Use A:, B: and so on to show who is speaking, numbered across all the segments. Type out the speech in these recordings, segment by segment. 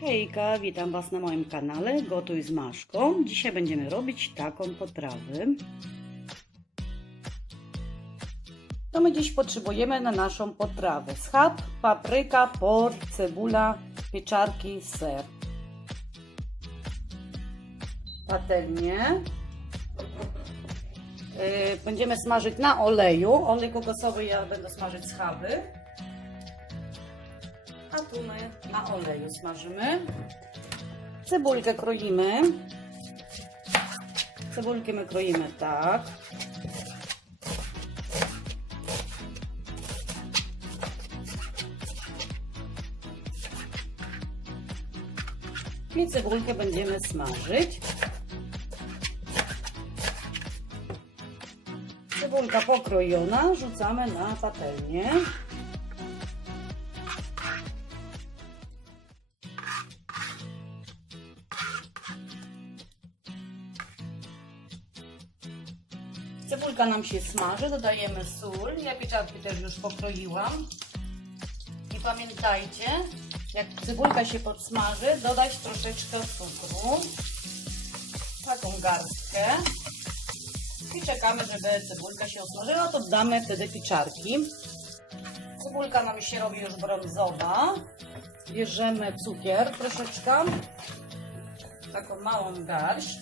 A: Hejka, witam Was na moim kanale Gotuj z Maszką. Dzisiaj będziemy robić taką potrawę. To my dziś potrzebujemy na naszą potrawę schab, papryka, por, cebula, pieczarki, ser. Patelnię. Yy, Będziemy smażyć na oleju. Olej kokosowy ja będę smażyć schaby. A tu my na oleju smażymy. Cebulkę kroimy. Cebulkę my kroimy tak. I cebulkę będziemy smażyć. Cebulka pokrojona rzucamy na patelnię. Cebulka nam się smaży, dodajemy sól. Ja pieczarki też już pokroiłam. I pamiętajcie, jak cebulka się podsmaży, dodać troszeczkę cukru. Taką garstkę. I czekamy, żeby cebulka się osmażyła, to dodamy wtedy pieczarki. Cebulka nam się robi już brązowa. Bierzemy cukier troszeczkę. Taką małą garść.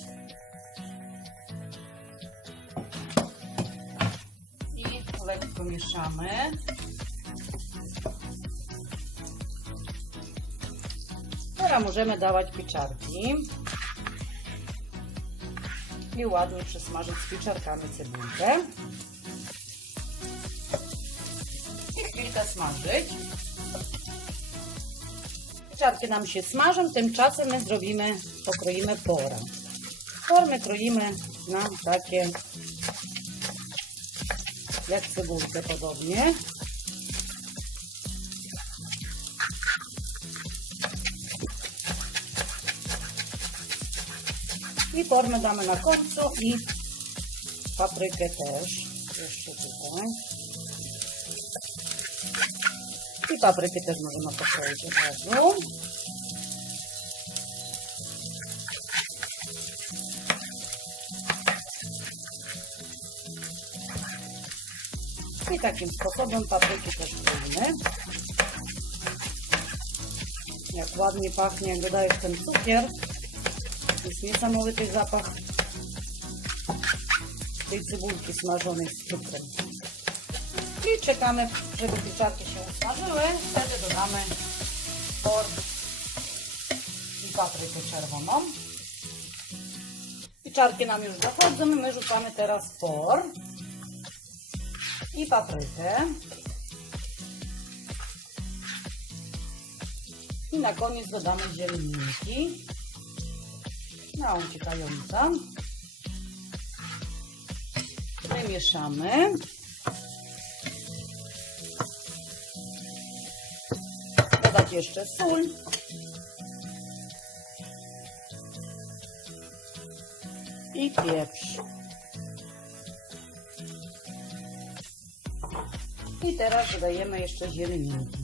A: Lekko mieszamy. Teraz możemy dawać pieczarki i ładnie przesmażyć z pieczarkami cebulkę. I chwilkę smażyć. Pieczarki nam się smażą, tymczasem my zrobimy, pokroimy pora. Formy kroimy na takie jak cebulkę podobnie. I formę damy na końcu i paprykę też jeszcze tutaj. I paprykę też możemy pokroić od razu. I takim sposobem papryki też kroimy. Jak ładnie pachnie, jak dodajesz ten cukier. Jest niesamowity zapach tej cebulki smażonej z cukrem. I czekamy, żeby pieczarki się usmażyły. Wtedy dodamy por i paprykę czerwoną. Pieczarki nam już dochodzą. My rzucamy teraz por i paprykę. I na koniec dodamy zieleninki. Na uciekająca. Wymieszamy. Dodać jeszcze sól. I pieprz. I teraz dodajemy jeszcze zieleninki.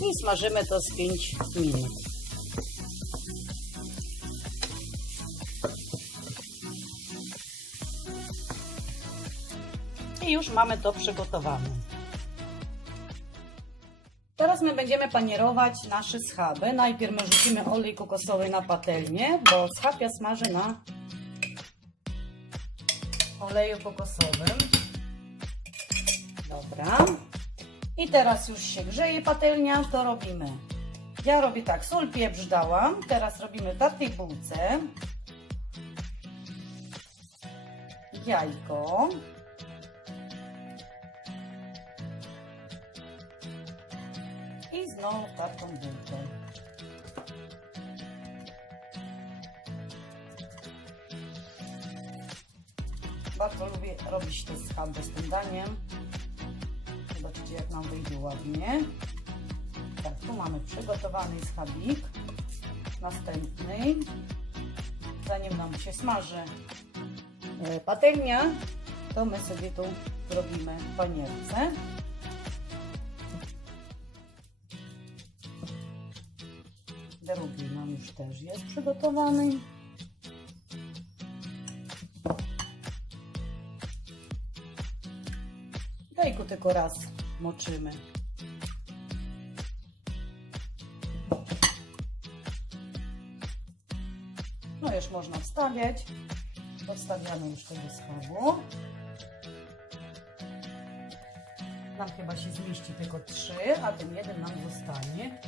A: I smażymy to z 5 minut. I już mamy to przygotowane. Teraz my będziemy panierować nasze schaby. Najpierw my rzucimy olej kokosowy na patelnię, bo schab ja smażę na oleju kokosowym. Dobra. I teraz już się grzeje patelnia, to robimy. Ja robię tak, sól, pieprz dałam. Teraz robimy w tartej bułce. Jajko. I znowu tartą bułkę. Bardzo lubię robić te skandę z tym daniem. Zobaczycie, jak nam wyjdzie ładnie. Tak, tu mamy przygotowany schabik. Następny. Zanim nam się smaży e, patelnia, to my sobie tu zrobimy panierce. Drugi nam już też jest przygotowany. Tylko raz moczymy. No już można wstawiać. Podstawiamy już tego schabu. Nam chyba się zmieści tylko trzy, a ten jeden nam zostanie.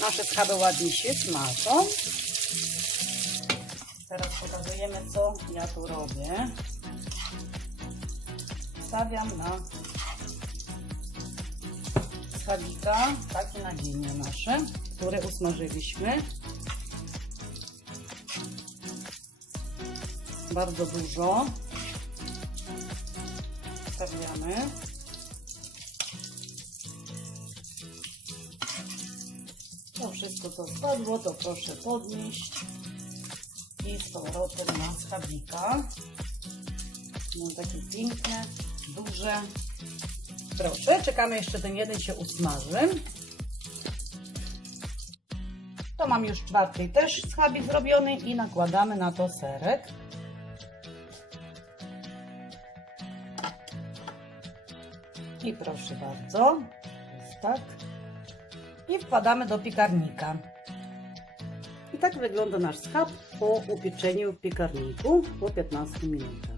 A: Nasze schaby ładnie się smażą. Teraz pokazujemy, co ja tu robię. Stawiam na schabika takie nadzienie nasze, które usmażyliśmy. Bardzo dużo. Stawiamy. To wszystko, co spadło, to proszę podnieść i z powrotem na schabika. No takie piękne, duże. Proszę, czekamy jeszcze ten jeden się usmaży. To mam już czwarty też schabik zrobiony i nakładamy na to serek. I proszę bardzo, jest tak. I wkładamy do piekarnika. I tak wygląda nasz schab po upieczeniu w piekarniku po 15 minutach.